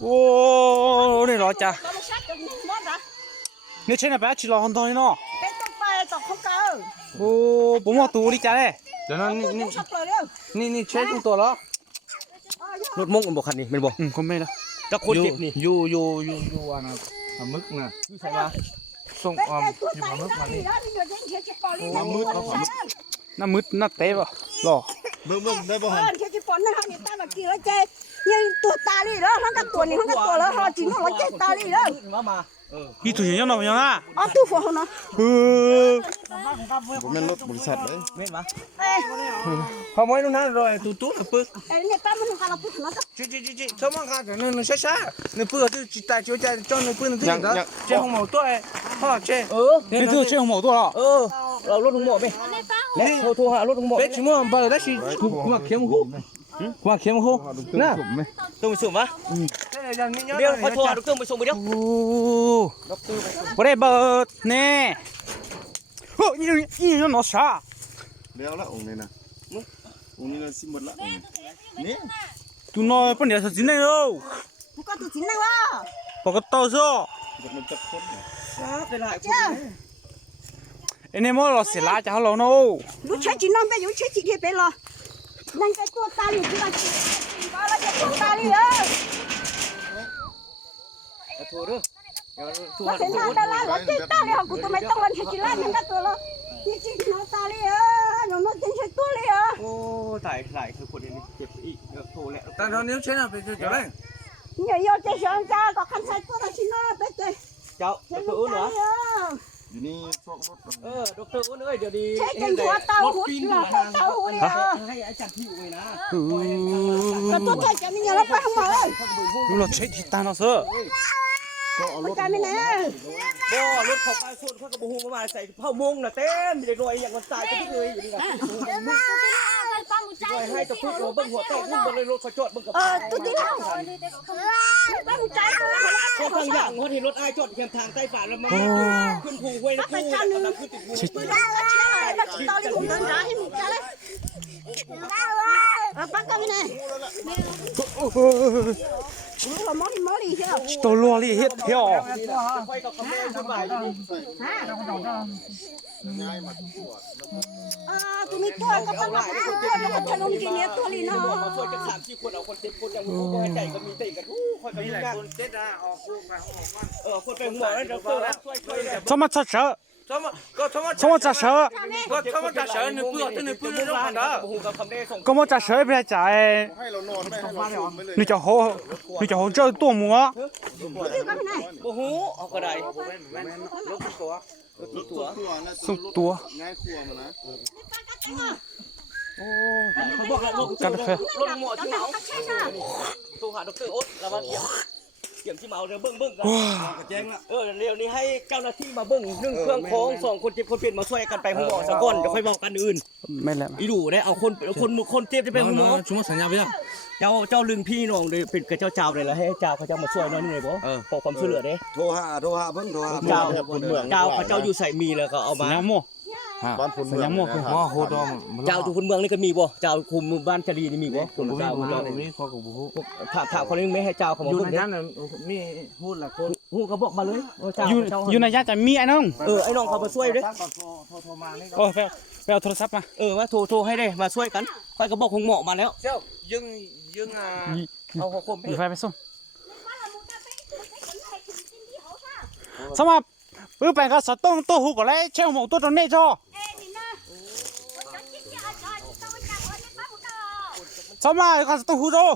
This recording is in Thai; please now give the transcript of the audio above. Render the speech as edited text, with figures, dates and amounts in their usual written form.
ô đây rồi cha nếu trên là bé chỉ lo hơn thôi nó ô bố mò tù đi cha đây cho nóนี่เช็คตัวแล้วรถมงกันบอกคันนี้เป็นบอกคนไม่ละจะคนเจ็บนี่อยู่อันน่ะมึกน่ะคือใช่ปะส่งอยู่มึกมานี่น้ำมึดน้ำเตะป่ะหรอมึงได้บ่ฮะเจ้าจีปอนนะครับนี่ตาแบบกี่แล้วเจ๊ยังตัวตาลีแล้วทั้งกับตัวนี้ทั้งกับตัวแล้วเราจีนเราเจ๊ตาลีแล้วอีถุงยังนอนยังอ่ะอ๋อตู้ฝนเนาะผมเป็นรถบริษัทเลยเม็ดมาพอมวยนู่นนั่นเลยตู้ปึ๊กเนี่ยป้ามันทำเราปึ๊กเนาะจีชอบมากค่ะแต่เนี่ยช้าเนี่ยปึ๊กที่ตายช่วยใจจ้องเนี่ยปึ๊กนั่นที่เด้อเจ้าของหมอตัวพ่อเจ้นี่คือเจ้าของหมอตัวเรารถของหมอไหมนี่โทรหารถของหมอเป็ดชิมว่าไปได้สิกูมาเขียมหูกูมาเขียมหูน่ะต้องไปส่งปะเดี๋ยวพอโทรหาด็อกเตอร์ไปส่งไปเดี๋ยวบ่ได้เบิดแน่โอ้ยนี่น้องชาเดี๋ยวละองค์นี้นะองค์นี้สิหมดละนี่ตูน้อยเป็นเดี๋ยวจะกินได้แล้วกูก็ตัวจีนนั่งละปกติซะมันจะพ้นเป็นไรเจ้าไอ้เนี่ยมันเราเสียละจะเอาเราโน่รู้ใช้จีนนั่งไปอยู่ใช้จีนไปหรอนั่งแต่ตัวตาลีที่ว่าจีนเราจะตัวตาลีเลยถูกด้วยว่าเป็นหน้าตาเราจีนตาลีเขากูตัวไม่ต้องวันใช้จีนนั่งกับตัวเราจีนน้องตาลีน้องจีนใช้ตัวเลยโอ้ตายคือคนนี้เจ็บอีกโทรแล้วแต่ตอนนี้ใช่ไหมเป็นจุดอะไรเนี่ยโยเจ้าเชิงจ้าก็คันใช้ตัวเราชิโน่ไปเจ้เจ้าดร.อุ้นเหรออยู่นี่ซอกรถดร.อุ้นเอ้ยเดี๋ยวดีใช้จนหัวเตาหุ่นเหรอเตาหุ่นเหรอให้อาจารย์พี่อุ้ยนะก็ตัวใช้จะมีเงินแล้วไปทั้งหมดรู้เราใช้ที่ตาเนาะเสือก็เอารถไปไม่แน่ก็รถเขาไปส่วนเขากระบุงมาใส่เผามงน่ะเต็มมีแต่รอยอย่างมันตายก็ทุกเลยอยู่นี่นะรอยให้ตะพุกหัวเบิ้งหัวแตกขึ้นบนเลยรถเขาจอดเบิ้งกับตัวที่เราตั้งใจเขาทางอย่างเขาที่รถไอ้จอดแคมทางใต้ฝ่าแล้วมาขึ้นภูห้วยนะภูกำลังขึ้นติดภูตอนนี้ผมเดินร้านให้มึงจ้าเลยปักกันไปไหนเรามอลี่เชียวตัวรัวลี่เฮ็ดเที่ยวตัวนี้ตัวก็ต้องมาตัวแล้วก็จะลงจีเนียตัวนี้เนาะมาช่วยจะ3-4คนเอาคนเจ็บคนอย่างรู้ก็ให้ใจก็มีติกันค่อยไปหลายคนเจ็ดออกลูกไปคนไปหัวแล้วเดี๋ยวช่วยสมัชชะสมัชชะนึกเพื่อนึกเรื่องมันนะก็มาจะเฉยไปจ่ายให้เรานอนไม่ให้เรานอนไปเลย你叫好เจ้าตัวมัวโอ้โหเอาก็ได้สุดตัวง่ายครัวมันนะโอ้เขาบอกแล้วกันเถอะรถหมอที่เมาโทรหาดร.โอ๊ตแล้วมาเกี่ยมที่เมาเดี๋ยวเบิ้งกันแจ้งละเร็วนี้ให้เจ้าหน้าที่มาเบิ้งนึ่งเครื่องของ2คนเจ็บคนเปลี่ยนมาช่วยกันไปหัวหมอสักก้อนเดี๋ยวค่อยบอกกันอื่นไม่แล้วอีดูได้เอาคนเจ็บจะเป็นหัวหมอชั่วโมงสัญญาไปแล้วเจ้าลึงพี่น้องเลยเป็นกับเจ้าเลยแล้วให้เจ้าเขาจะมาช่วยน้อยนึงเลยบ่ขอความช่วยเหลือเด้โทรหาเพิ่งโทรหาเจ้าเขาเจ้าอยู่ใส่มีแล้วก็เอามาสัญญาโม่บ้านพลเมืองคือว่าโหดอมเจ้าทุกคนเมืองนี่ก็มีบ่เจ้าคุมบ้านจรีนี่มีบ่คนเจ้ามีข้อกับบุถามคนนึงไม่ให้เจ้าเขามาพูดนั่นมีพูดละคนฮู้ก็บอกมาเลยอยู่ในญาติจะมีไอ้น้องไอ้น้องเขามาช่วยเด้โทรมานี่โอ้ไปเอาโทรศัพท์มาว่าโทรให้ได้มาช่วยกันค่อยก็บอกคงเหมาะมาแล้วเจ้ายึงเอาหัวคมอยู่ไฟไปส่งสมับปื้อไปก็สะต้องตัวหูก็เลยเชี่ยวหมกตัวตรงนี้จ้อสมับก็สะต้องหูจ้อ